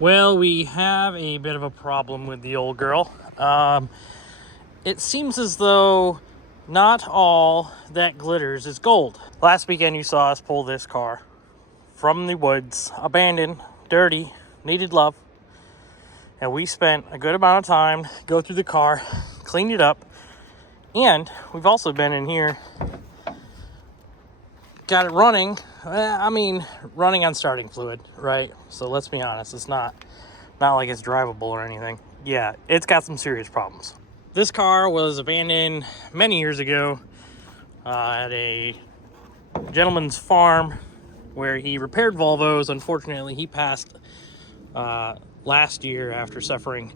Well, we have a bit of a problem with the old girl. It seems as though not all that glitters is gold. Last weekend you saw us pull this car from the woods, abandoned, dirty, needed love. And we spent a good amount of time go through the car, cleaned it up, and we've also been in here, got it running. Running on starting fluid, right? So let's be honest, it's not like it's drivable or anything. Yeah, it's got some serious problems. This car was abandoned many years ago at a gentleman's farm where he repaired Volvos. Unfortunately, he passed last year after suffering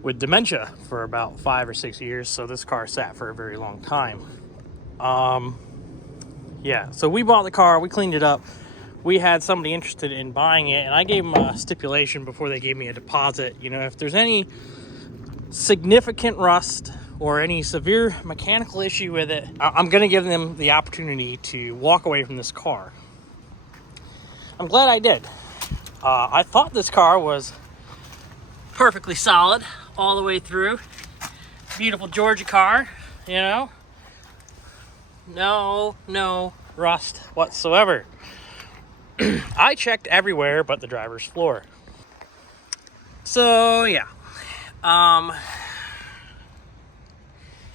with dementia for about 5 or 6 years. So this car sat for a very long time. Yeah, so we bought the car, we cleaned it up. We had somebody interested in buying it, and I gave them a stipulation before they gave me a deposit. You know, if there's any significant rust or any severe mechanical issue with it, I'm going to give them the opportunity to walk away from this car. I'm glad I did. I thought this car was perfectly solid all the way through. Beautiful Georgia car, you know. No rust whatsoever. I checked everywhere but the driver's floor. So yeah,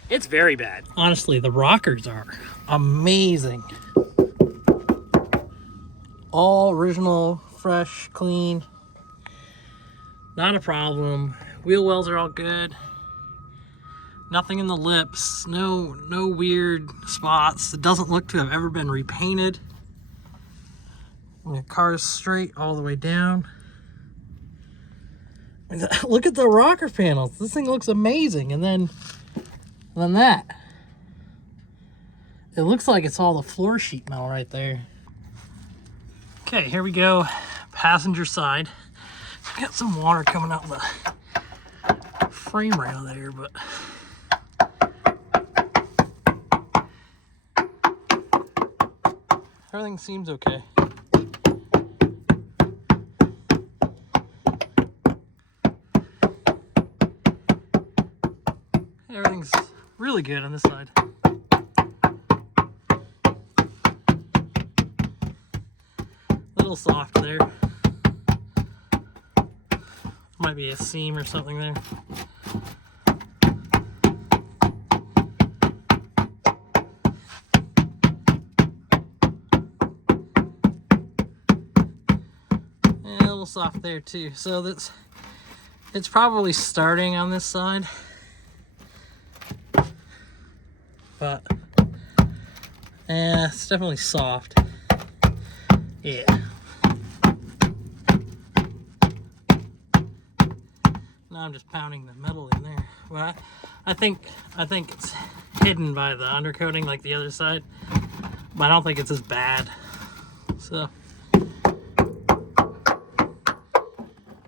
it's very bad. Honestly, the rockers are amazing. All original, fresh, clean. Not a problem. Wheel wells are all good. Nothing in the lips. No weird spots. It doesn't look to have ever been repainted. The car's straight all the way down. Look at the rocker panels. This thing looks amazing. And then that. It looks like it's all the floor sheet metal right there. Okay, here we go. Passenger side. Got some water coming out of the frame rail there, but everything seems okay. Everything's really good on this side. A little soft there. Might be a seam or something there. And a little soft there too. So it's probably starting on this side. But it's definitely soft. Yeah. Now I'm just pounding the metal in there. Well, I think it's hidden by the undercoating like the other side, but I don't think it's as bad. So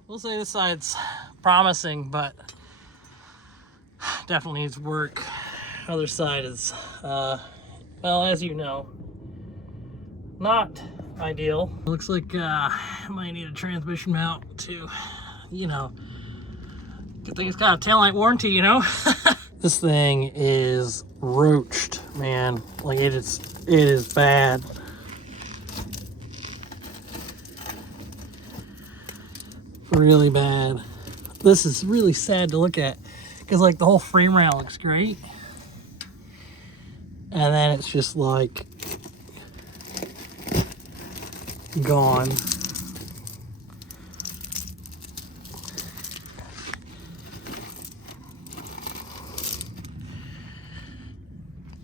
we'll say this side's promising, but definitely needs work. Other side is, well, as you know, not ideal. Looks like I might need a transmission mount to, you know, good thing it's got a taillight warranty, you know. This thing is roached, man. Like it is bad. Really bad. This is really sad to look at because like the whole frame rail looks great. And then it's just like gone.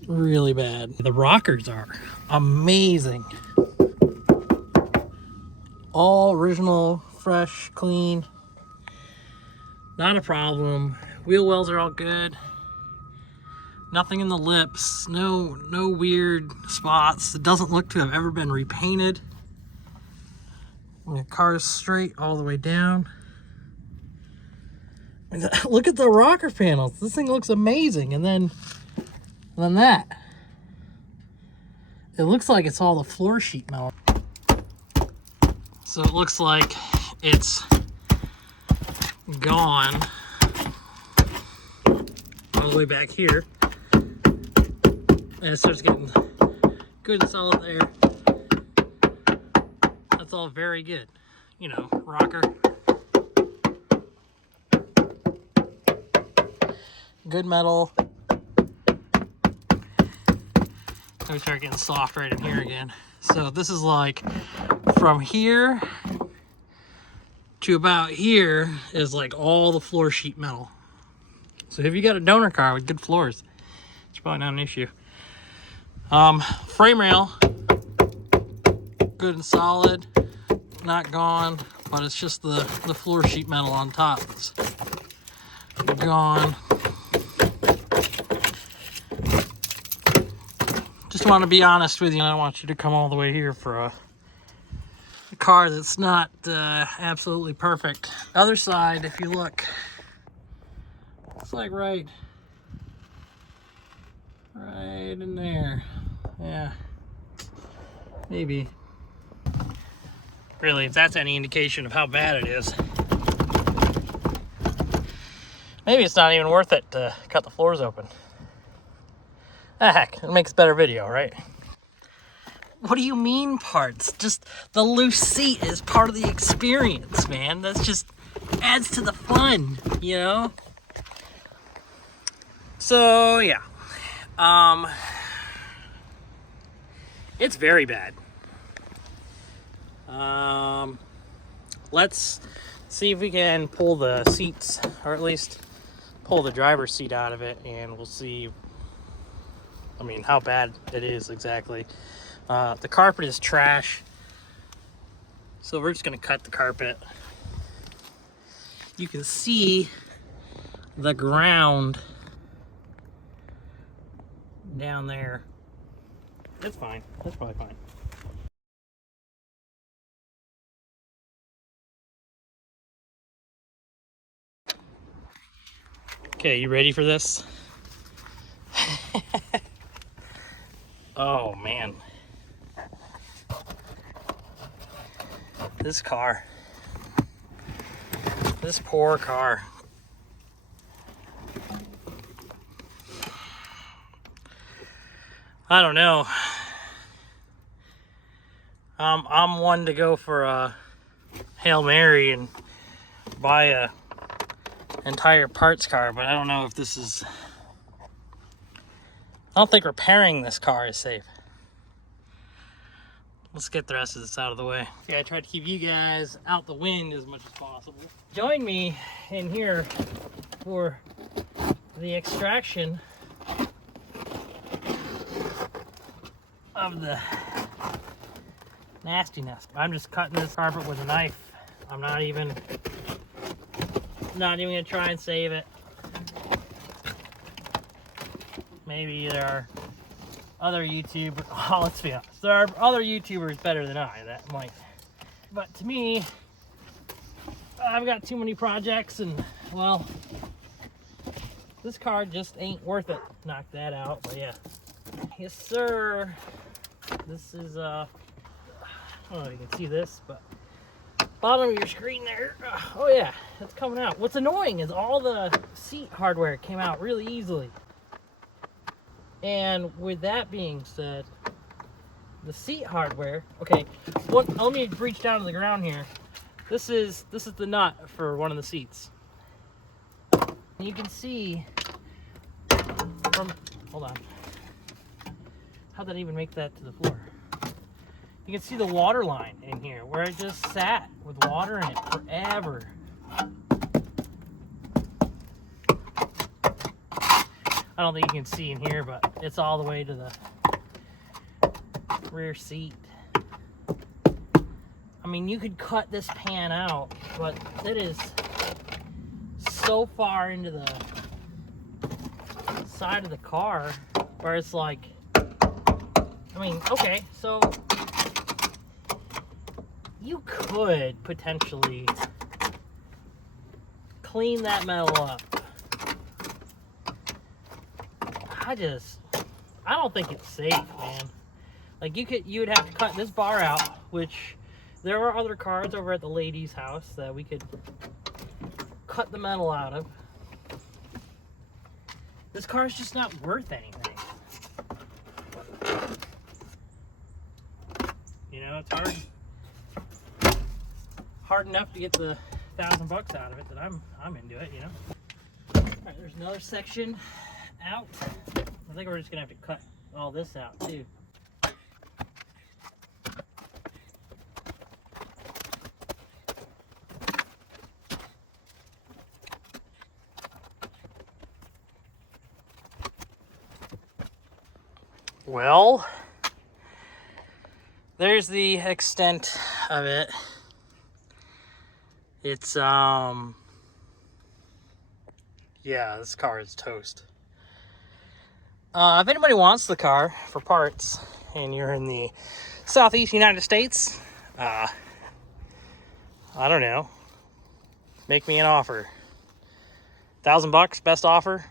Really bad. The rockers are amazing. All original, fresh, clean. Not a problem. Wheel wells are all good. Nothing in the lips. No weird spots. It doesn't look to have ever been repainted. The car's straight all the way down. Look at the rocker panels. This thing looks amazing. And then that. It looks like it's all the floor sheet metal. So it looks like it's gone all the way back here. And it starts getting good and solid there. That's all very good. You know, rocker. Good metal. Then we start getting soft right in here again. So this is like from here to about here is like all the floor sheet metal. So if you got a donor car with good floors, it's probably not an issue. Frame rail, good and solid, not gone, but it's just the floor sheet metal on top that's gone. Just want to be honest with you. I don't want you to come all the way here for a car that's not absolutely perfect. Other side, if you look, it's like right in there. Yeah, maybe. Really, if that's any indication of how bad it is, maybe it's not even worth it to cut the floors open. Ah, heck, it makes a better video, right? What do you mean parts? Just the loose seat is part of the experience, man. That's just adds to the fun, you know? So, yeah. It's very bad. Let's see if we can pull the seats, or at least pull the driver's seat out of it, and we'll see, I mean, how bad it is exactly. The carpet is trash, so we're just gonna cut the carpet. You can see the ground down there. That's fine. That's probably fine. Okay, you ready for this? Oh man. This car. This poor car. I don't know. I'm one to go for a Hail Mary and buy a entire parts car, but I don't know if this is... I don't think repairing this car is safe. Let's get the rest of this out of the way. See, I tried to keep you guys out the wind as much as possible. Join me in here for the extraction of the nastiness. I'm just cutting this carpet with a knife. I'm not even gonna try and save it. Maybe there are other YouTubers, oh, let's be honest, there are other YouTubers better than I that might. But to me, I've got too many projects and, well, this car just ain't worth it. Knock that out, but yeah. Yes, sir. This is, I don't know if you can see this, but bottom of your screen there. Oh yeah, it's coming out. What's annoying is all the seat hardware came out really easily. And with that being said, the seat hardware, okay, let me reach down to the ground here. This is the nut for one of the seats. You can see from, hold on. How'd that even make that to the floor? You can see the water line in here where it just sat with water in it forever. I don't think you can see in here, but it's all the way to the rear seat. I mean, you could cut this pan out, but it is so far into the side of the car where it's like, I mean, okay, so you could potentially clean that metal up. I don't think it's safe, man. Like, you would have to cut this bar out, which there are other cars over at the lady's house that we could cut the metal out of. This car is just not worth anything. You know, it's hard enough to get the $1,000 out of it that I'm into it, you know. All right, there's another section out. I think we're just gonna have to cut all this out too. Well, there's the extent of it. It's, yeah, this car is toast. If anybody wants the car for parts and you're in the Southeast United States, I don't know, make me an offer. $1,000, best offer.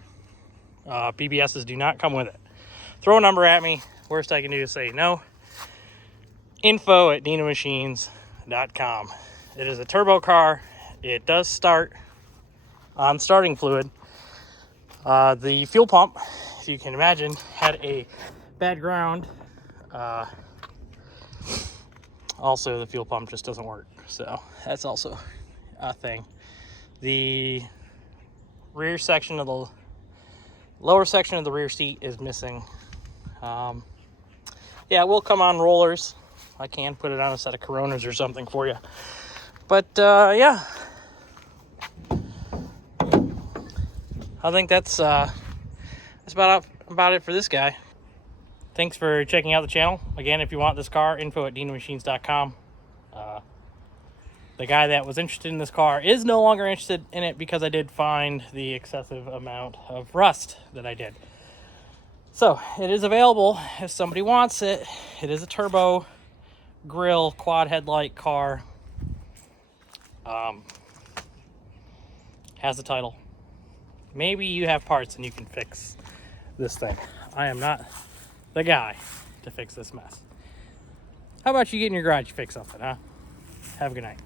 PBSs do not come with it. Throw a number at me. Worst I can do is say no. info@dinamachines.com. It is a turbo car. It does start on starting fluid. The fuel pump, if you can imagine, had a bad ground. Also, the fuel pump just doesn't work. So that's also a thing. The rear section of the lower section of the rear seat is missing. Yeah, it will come on rollers. I can put it on a set of Coronas or something for you. But yeah, I think that's about it for this guy. Thanks for checking out the channel. Again, if you want this car, info@dinamachines.com. The guy that was interested in this car is no longer interested in it because I did find the excessive amount of rust that I did. So it is available if somebody wants it. It is a turbo grill quad headlight car. Has the title. Maybe you have parts and you can fix this thing. I am not the guy to fix this mess. How about you get in your garage, fix something, huh? Have a good night.